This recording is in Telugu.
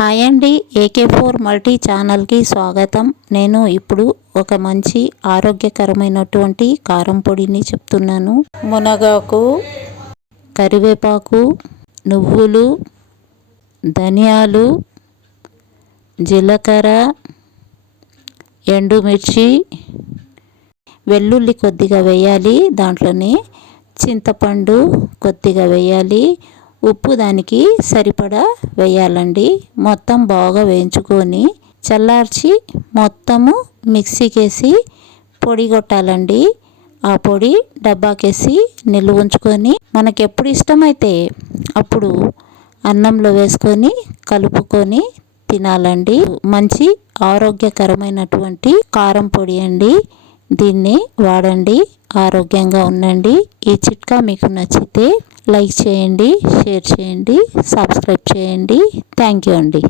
హాయ్ అండి, AK4 మల్టీ ఛానల్కి స్వాగతం. నేను ఇప్పుడు ఒక మంచి ఆరోగ్యకరమైనటువంటి కారం పొడిని చెప్తున్నాను. మునగాకు, కరివేపాకు, నువ్వులు, ధనియాలు, జీలకర్ర, ఎండుమిర్చి, వెల్లుల్లి కొద్దిగా వేయాలి. దాంట్లోనే చింతపండు కొద్దిగా వేయాలి. ఉప్పు దానికి సరిపడా వేయాలండి. మొత్తం బాగా వేయించుకొని చల్లార్చి మొత్తము మిక్సీకేసి పొడి కొట్టాలండి. ఆ పొడి డబ్బాకేసి నిల్వ ఉంచుకొని మనకు ఎప్పుడు ఇష్టమైతే అప్పుడు అన్నంలో వేసుకొని కలుపుకొని తినాలండి. మంచి ఆరోగ్యకరమైనటువంటి కారం పొడి అండి. దీన్ని వాడండి, ఆరోగ్యంగా ఉండండి. ఈ చిట్కా మీకు నచ్చితే లైక్ చేయండి, షేర్ చేయండి, సబ్స్క్రైబ్ చేయండి. థ్యాంక్ యూ అండి.